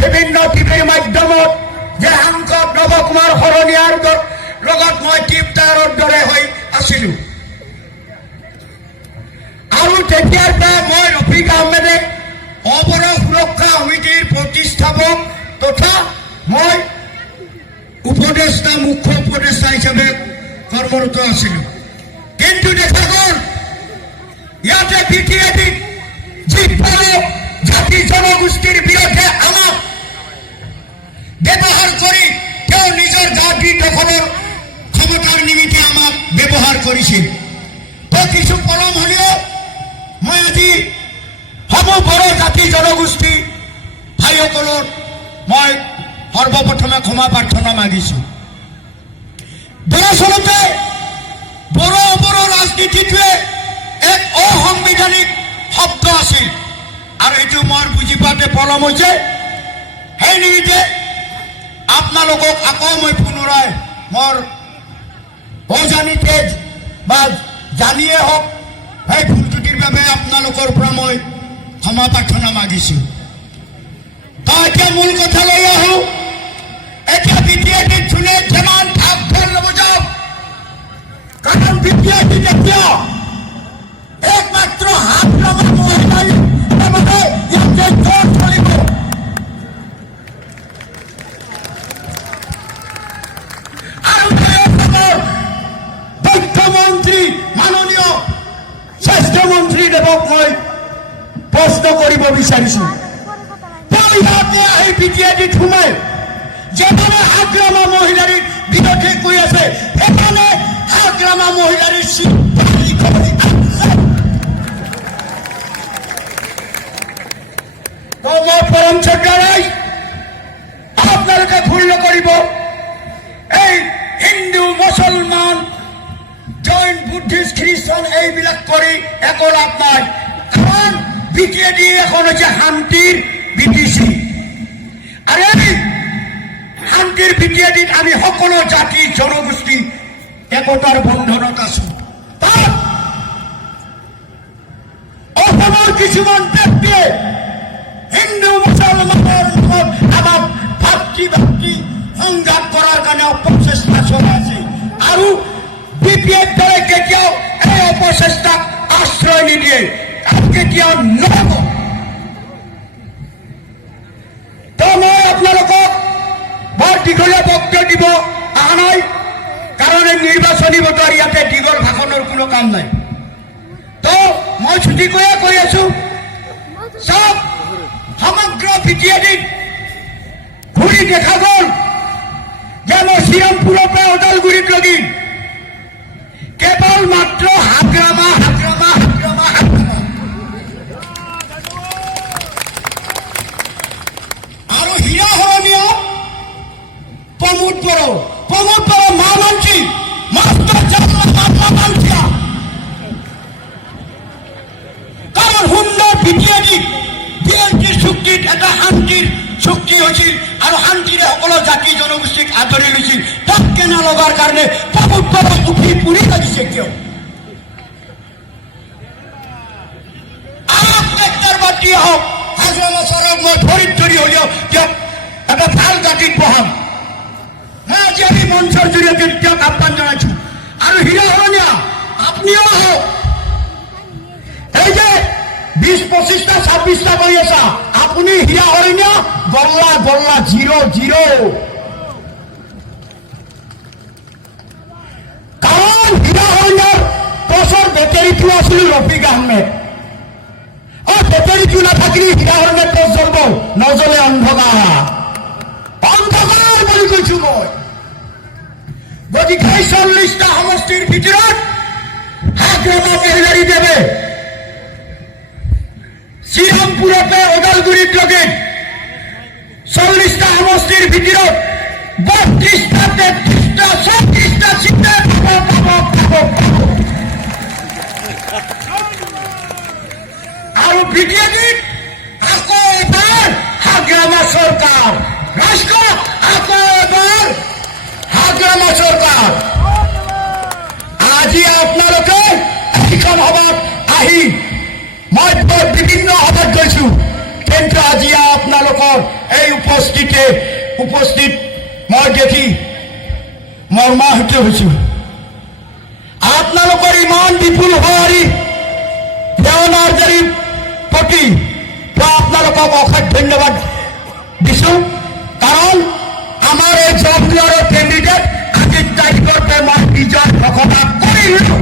বিভিন্ন টিভিৰ মাধ্যমত যে সাংসদ নৱকুমাৰ শৰণীয়াৰ লগত মই টিপটাৰৰ দৰে হৈ আছিলো আৰু তেতিয়াৰ পৰা মই ৰফিক আহমেদে অপৰাধ সুৰক্ষা সমিতিৰ প্ৰতিষ্ঠাপক তথা মই উপদেষ্টা মুখ্য উপদেষ্টা হিচাপে কৰ্মৰত আছিলো কিন্তু দেখা গ'ল ইয়াতে বিটিএডিত যিফালে জাতি জনগোষ্ঠীৰ বিৰুদ্ধে আমাক ব্যৱহাৰ কৰি তেওঁ নিজৰ জাতি দখলৰ ক্ষমতাৰ নিমিত্তে আমাক ব্যৱহাৰ কৰিছিল তো কিছু পলম হ'লেও মই আজি সমূহ বড়ো জাতি জনগোষ্ঠী ভাইসকলৰ মই সৰ্বপ্ৰথমে ক্ষমা প্ৰাৰ্থনা মাগিছো দৰাচলতে বড়ো ৰাজনীতিটোৱে এক অসাংবিধানিক শব্দ আছিল আৰু এইটো মই বুজি পাওঁতে পলম হৈছে সেই নিমিত্তে আপোনালোকক আকৌ মই পুনৰাই মোৰ অজানিতে বা জানিয়ে হওক সেই ভুল ত্ৰুটিৰ বাবে আপোনালোকৰ পৰা মই ক্ষমা প্ৰাৰ্থনা মাগিছো তো এতিয়া মূল কথালৈ আহোঁ এতিয়া বিটিএডিত যোনে যিমান ভাগ ভাল ল'ব যাওক কাৰণ বিটিএডিত এতিয়া একমাত্ৰ হাত লগা মহিলাই তাৰমানে ইয়াতে জোৰ চলিব আৰু তথ্যমন্ত্ৰী মাননীয় স্বাস্থ্যমন্ত্ৰীদেৱক মই প্ৰশ্ন কৰিব বিচাৰিছো ইয়াতে আহি বিটিএডিত সোমাই যেখানে হাগ্রামা মহিলার বিরুদ্ধে কৈ আছে সেখানে হাগ্রামা মহিলার পরম সরকার আপনারা ভুল নকরিব এই হিন্দু মুসলমান জৈন বুদ্ধিষ্ট খ্রিস্টান এইবিলাক কৰি একো লাভ নাই কাৰণ বিটিএডি এখন হচ্ছে শান্তিৰ বিটিসি আৰ এই শান্তিৰ বিটিএডিত আমি সকলো জাতি জনগোষ্ঠী একতাৰ বন্ধনত আছো অসমৰ কিছুমান ব্যক্তিয়ে হিন্দু মুছলমানৰ লগত আমাক ভাতৃ সংঘাত কৰাৰ কাৰণে অপচেষ্টা চলাইছে আৰু বিপিএৰ দৰে কেতিয়াও এই অপচেষ্টাক আশ্ৰয় নিদিয়ে আৰু কেতিয়াও নহ'ব তো মই আপোনালোকক বৰ দীঘলীয়া বক্তব্য দিব অহা নাই কাৰণ এই নিৰ্বাচনী বতৰ ইয়াতে দীঘল ভাষণৰ কোনো কাম নাই তো মই ছুটিকৈয়ে কৈ আছো চব সমগ্ৰ বিটিএডিত ঘূৰি দেখা গ'ল যে মই শ্ৰীৰামপুৰৰ পৰা ওদালগুৰিলৈকে কেৱল মাত্ৰ হাগ্ৰামা আৰু হীৰা শৰণীয়া প্ৰমোদ বড়ো মহামন্ত্ৰী মাস্টাৰ মহামন্ত্ৰী কাৰণ সুন্দৰ বিটিএডিত বিএনপিৰ চুক্তিত এটা শান্তিৰ চুক্তি হৈছিল আৰু শান্তিৰে সকলো জাতি জনগোষ্ঠীক আদৰি লৈছিল তাক কেনে লগাৰ কাৰণে প্ৰমোদ বড়ো উঠি পুৰি লাগিছে কিয় বাদ দিয়া হওক হাজৰা চৰক মই ভৰিত ধৰি হ'লেও তেওঁক এটা ভাল জাতিত বহাম আজি আমি মঞ্চৰ জৰিয়তে তেওঁক আহ্বান জনাইছো আৰু হীৰা শৰণীয়া আপুনিও আহক এই যে 20-25টা 26টা কৰি আছা আপুনি হীৰা শৰণীয়া গল্লা 0-0 কাৰণ হীৰা শৰণীয়াৰ টচৰ বেটেৰীটো আছিল ৰফিক আহমেদ বেটেৰীটো নাথাকিলে হীৰা শৰণীয়াৰ টচ জ্বলব নজ্বলে অন্ধকাৰ বুলি কৈছো মই গতিকে 40টা সমষ্টিৰ ভিতৰত হাগ্ৰামা মহিলাৰী দেৱে শ্ৰীৰামপুৰৰ পৰা ওদালগুৰিলৈকে 40টা সমষ্টিৰ ভিতৰত 32টা 33টা 34টা চিটা আৰু বিটিএডিত আকৌ এবাৰ হাগ্ৰামা চৰকাৰ ৰাষ্ট্ৰ আকৌ এবাৰ হাগ্ৰামা চৰকাৰ আজি আপোনালোকে এইখন সভাত আহি মই বিভিন্ন সভাত গৈছো কিন্তু আজি আপোনালোকৰ এই উপস্থিত মই দেখি মৰ্মাহত হৈছোঁ। আপোনালোকৰ ইমান বিপুল সঁহাৰি দেওনাৰজাৰীৰ প্ৰতি আপোনালোকক অশেষ ধন্যবাদ দিছোঁ। কাৰণ আমাৰ এই জবনিয়াৰৰ কেণ্ডিডেট আজিৰ তাৰিখৰ পৰা মই নিজৰ ঘোষণা কৰিলোঁ।